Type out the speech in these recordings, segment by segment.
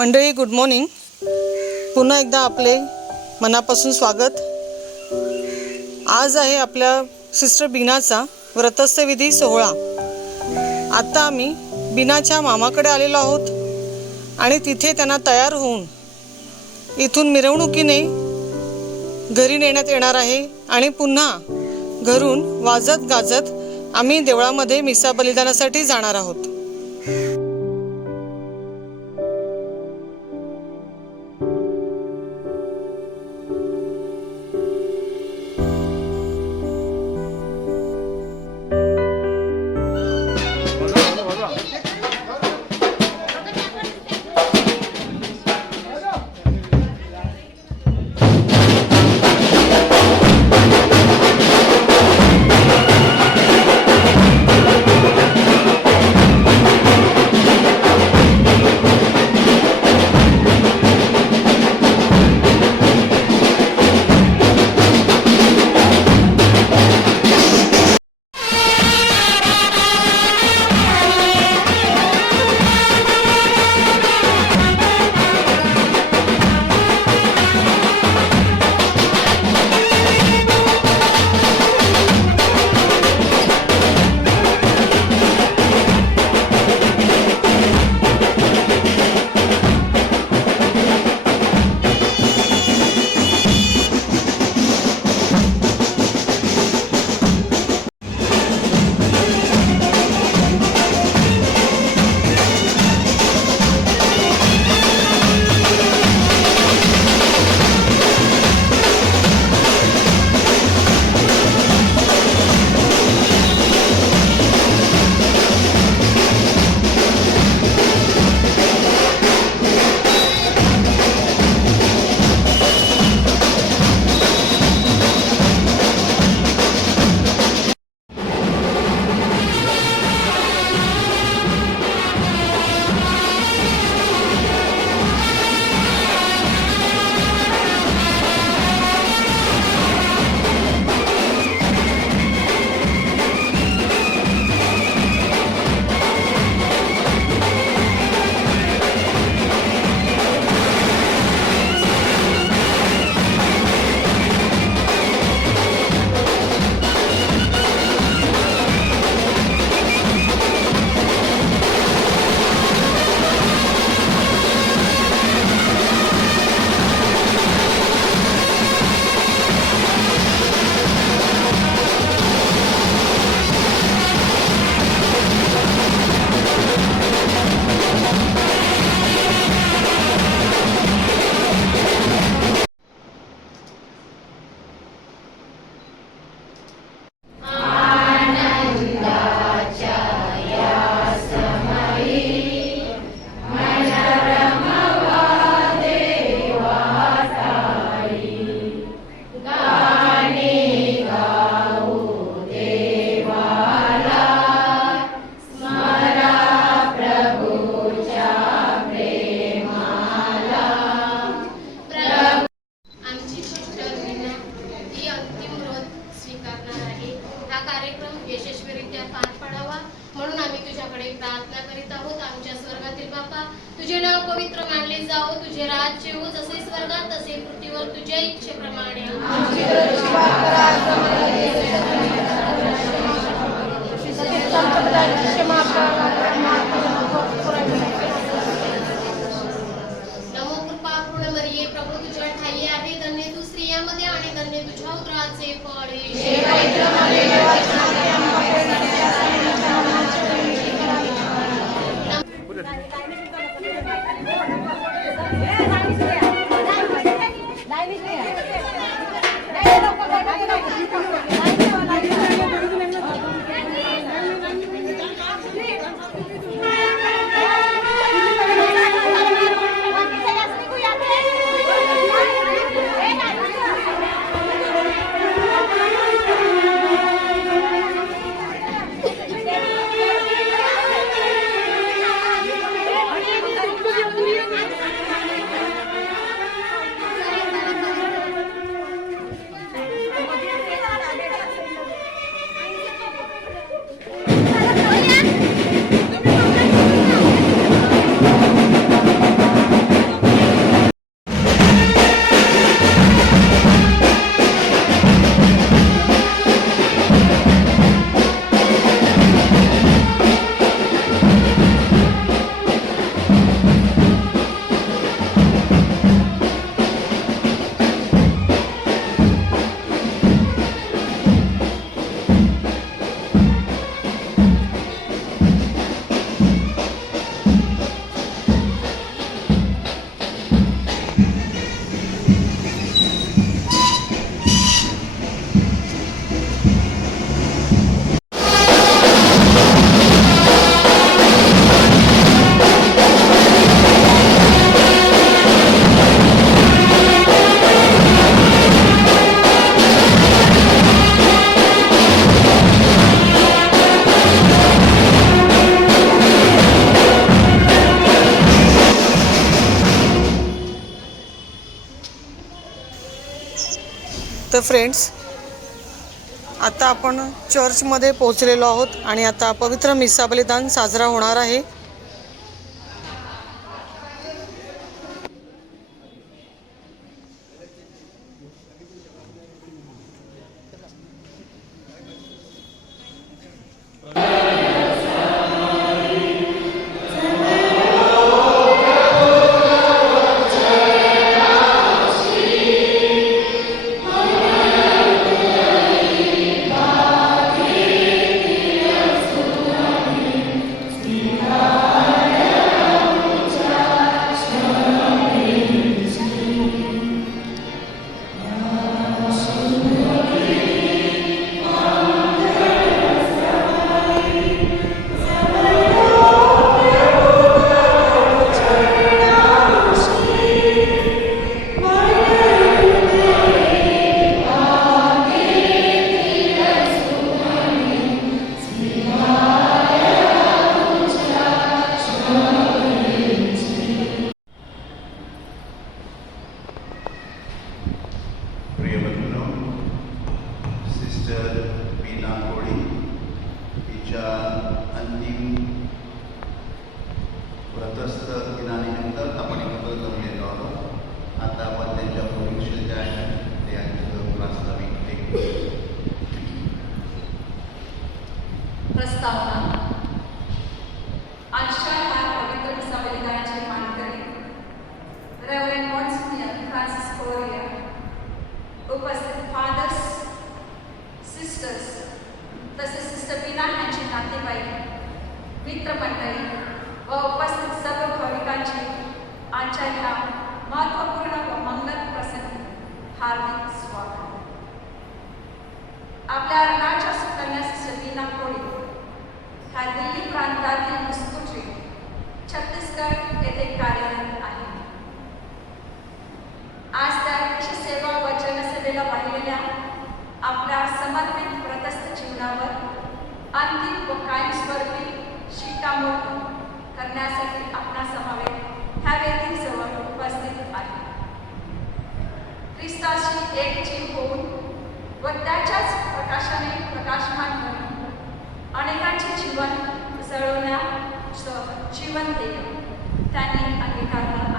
मंडळी good morning पुन्हा एकदा आपले मनापासून स्वागत. आज आहे आपल्या सिस्टर बिनाचा व्रतस्थविधी सोहळा. आत्ता आम्ही बिनाच्या मामाकडे आलेलो आहोत आणि तिथे त्यांना तयार होऊन इथून मिरवणुकीने घरी नेण्यात येणार आहे आणि पुन्हा घरून वाजत गाजत आम्ही देवळामध्ये मिसा बलिदानासाठी जाणार आहोत. तर फ्रेंड्स आता आपण चर्चमध्ये पोहोचलेलो आहोत आणि आता पवित्र मिसा बलिदान साजरा होणार आहे. नातेवाईक मित्रमंडळी व उपस्थित सर्व भाविकांचे आजच्या ह्या महत्त्वपूर्ण व मंगल प्रसंगी हार्दिक स्वागत. आपल्या अर्णाच्या सुकन्या सिस्टर कोळी ह्या दिल्ली प्रांतातील मुस्कुटे छत्तीसगड येथे कार्यरत आहे आज त्यांची सेवा व जनसेवेला वाहिलेल्या आपल्या समर्पित व्रतस्थ जीवनावर अंतिम व कायमस्वरूपी शिक्कामोर्तब करण्यासाठी आपणा समावेश ह्या व्यक्तीजवळ उपस्थित आहे. ख्रिस्ताशी एक जीव होऊन व त्याच्याच प्रकाशाने प्रकाशमान होऊन अनेकांचे जीवन जळवण्याचं जीवन ध्येय त्यांनी अंगीकारला.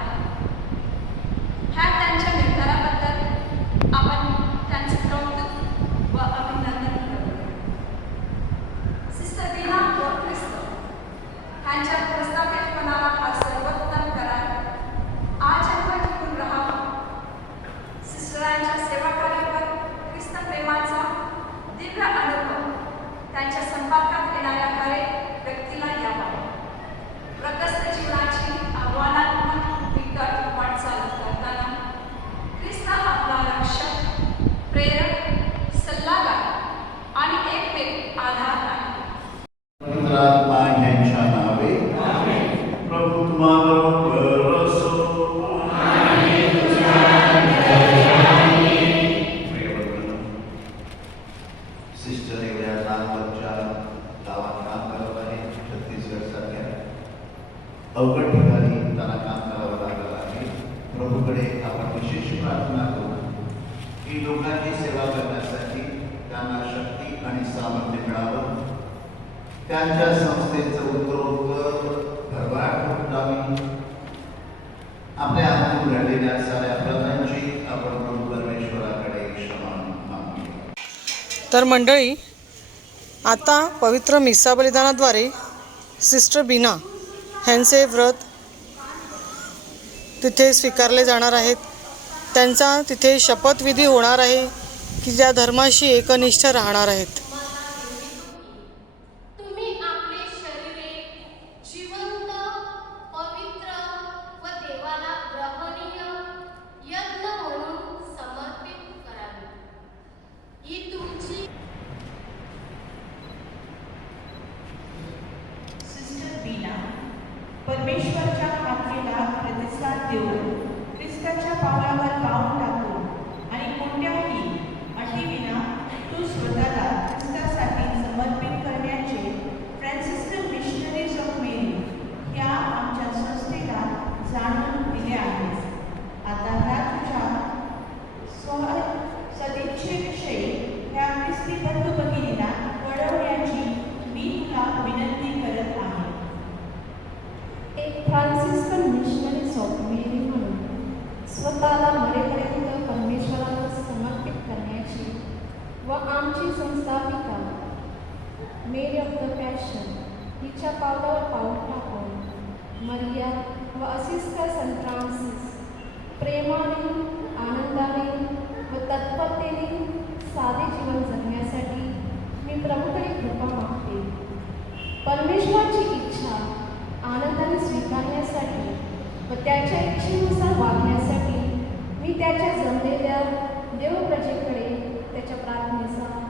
अवघड ठिकाणी त्यांना काम करावं लागलं आहे. प्रभूकडे आपण विशेष प्रार्थना करू. की लोकांची सेवा करण्यासाठी त्यांना शक्ती आणि सामर्थ्य मिळावं. त्यांच्या संस्थेचं उत्तरोत्तर भरभराट होत राहावी आपल्या हातून घडलेल्या साऱ्या प्रथांची आपण प्रभू परमेश्वराकडे क्षमा मागूया तर मंडळी आता पवित्र मिसा बलिदानाद्वारे सिस्टर बीना ह्यांचे व्रत तिथे स्वीकारले जाणार आहेत. त्यांचा तिथे शपथविधी होणार आहे की ज्या धर्माशी एकनिष्ठ राहणार आहेत. पावलावर पाऊल टाकून मरिया व असिस्त संत्रांसिस प्रेमाने आनंदाने व तत्परतेने साधे जीवन जगण्यासाठी मी प्रभूकडे कृपा मागते. परमेश्वराची इच्छा आनंदाने स्वीकारण्यासाठी व त्याच्या इच्छेनुसार वागण्यासाठी मी त्याच्या जमलेल्या देवप्रजेकडे त्याच्या प्रार्थनेचा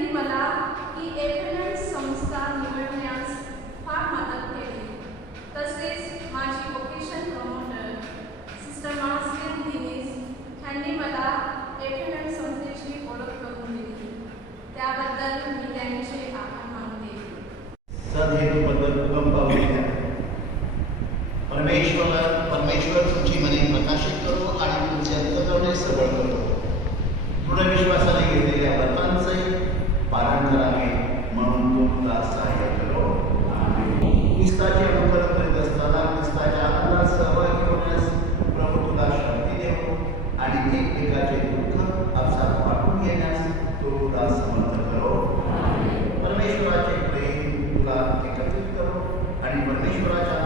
त्यांनी मला ही एफएनएल संस्था निवडण्यास फार मदत केली. तसेच माझी वोकेशन प्रमोटर सिस्टर मास्किन दिनीस यांनी मला एफएनएल संस्थेची ओळख करून दिली. त्याबद्दल मी त्यांचे ಪರಮೇಶ್ವರಾಚಾರ್ಯ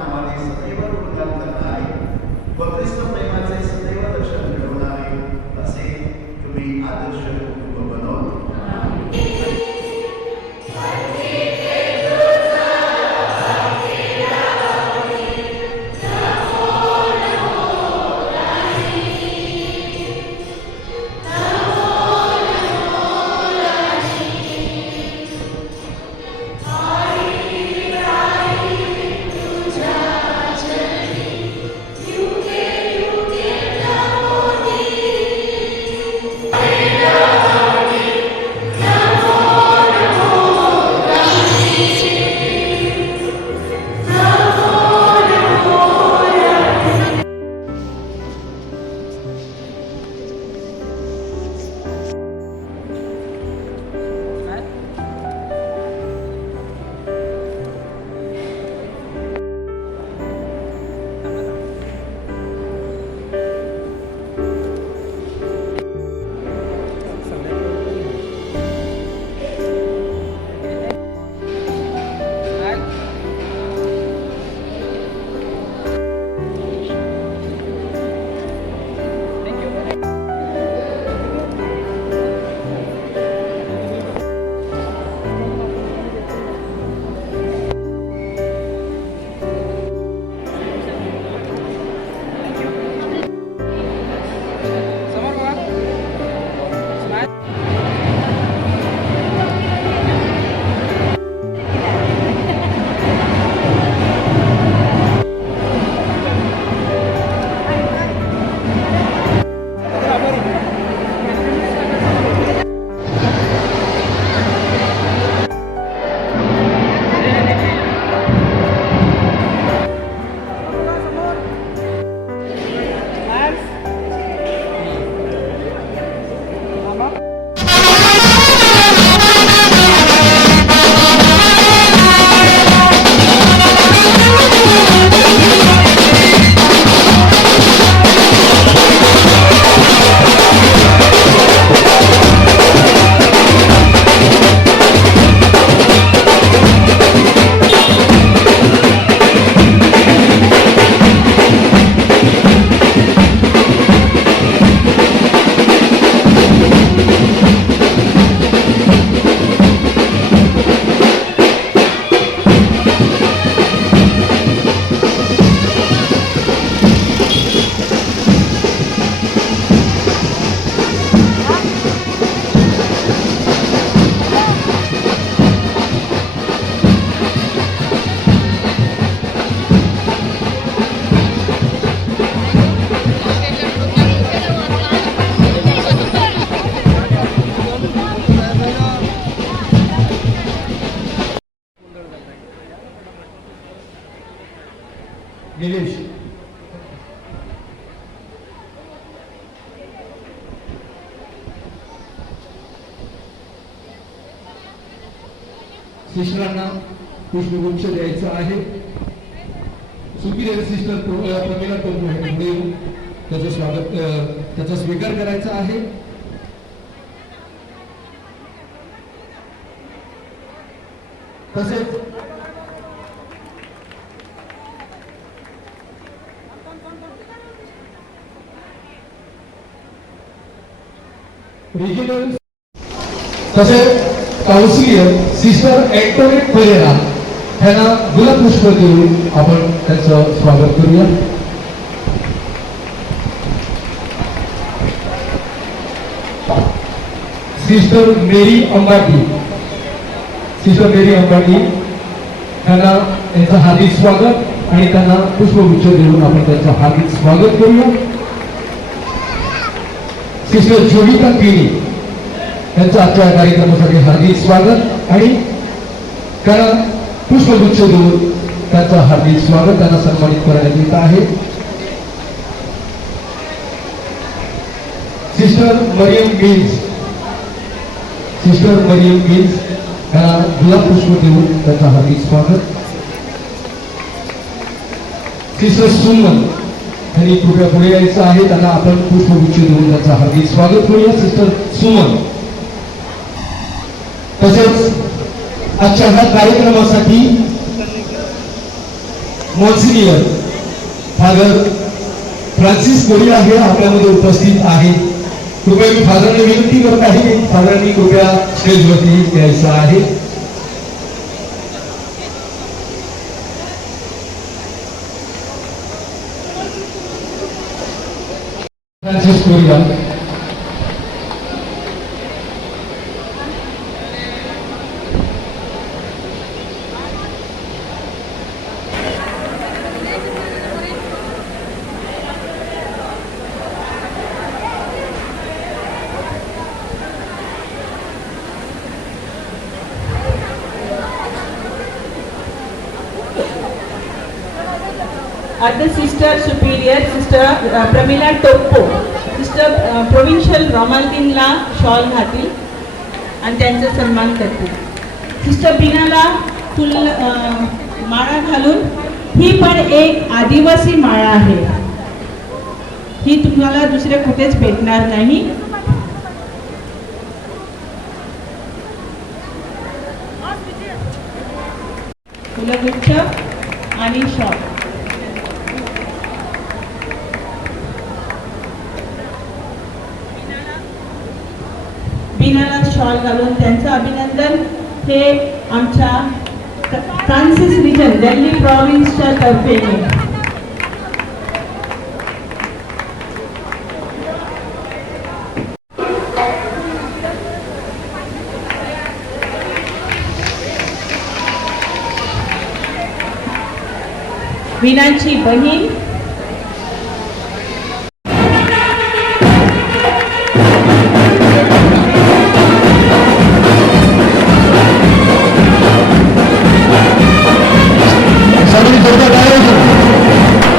आहे. सुपिरियर सिस्टर प्रमिला प्रभू हे आहे. त्याचं स्वागत त्याचा स्वीकार करायचा आहे. तसेच तसेच काउन्सिलियर सिस्टर एक्टोरेट परेरा त्यांना गुलपुष्प देऊन आपण त्यांचं स्वागत करूया. Sister Mary Ambati. Sister Mary Ambati त्यांना त्यांचं हार्दिक स्वागत आणि त्यांना पुष्पगुच्छ देऊन आपण त्यांचं हार्दिक स्वागत करूया. सिस्टर जोडिता केली त्यांचं आजच्या कार्यक्रमासाठी हार्दिक स्वागत आणि त्यांना पुष्पगुच्छ देऊन त्यांचं हार्दिक स्वागत त्यांना सन्मानित करण्यात येत आहे. Sister Mariam Mills sister Mariam Mills यांना गुलाब पुष्प देऊन त्यांचं हार्दिक स्वागत. सिस्टर सुमन त्यांनी कृपया पुढे यायचं आहे त्यांना आपण पुष्पगुच्छ देऊन त्यांचं हार्दिक स्वागत करूया. सिस्टर सुमन. तसेच आजच्या ह्या कार्यक्रमासाठी मॉन्सिनियर फादर फ्रान्सिस कोरिया हे आपल्यामध्ये उपस्थित आहेत कृपया मी फादरने विनंती करत आहे फादरांनी कृपया स्टेजवरती यायचं आहे. फ्रान्सिस कोरिया uh, Toppo mister sister uh, shawl घातील आणि त्यांचा सन्मान करतील. सिस्टर बिनाला फुल माळा घालून ही पण एक आदिवासी माळा आहे. ही तुम्हाला दुसऱ्या कुठेच भेटणार नाही. फुलगुच्छ आणि शॉल शॉल घालून त्यांचं अभिनंदन. हे आमच्या फ्रान्सिस रिजन दिल्ली प्रॉव्हिन्सच्या तर्फे विनाची बहीण 田大臣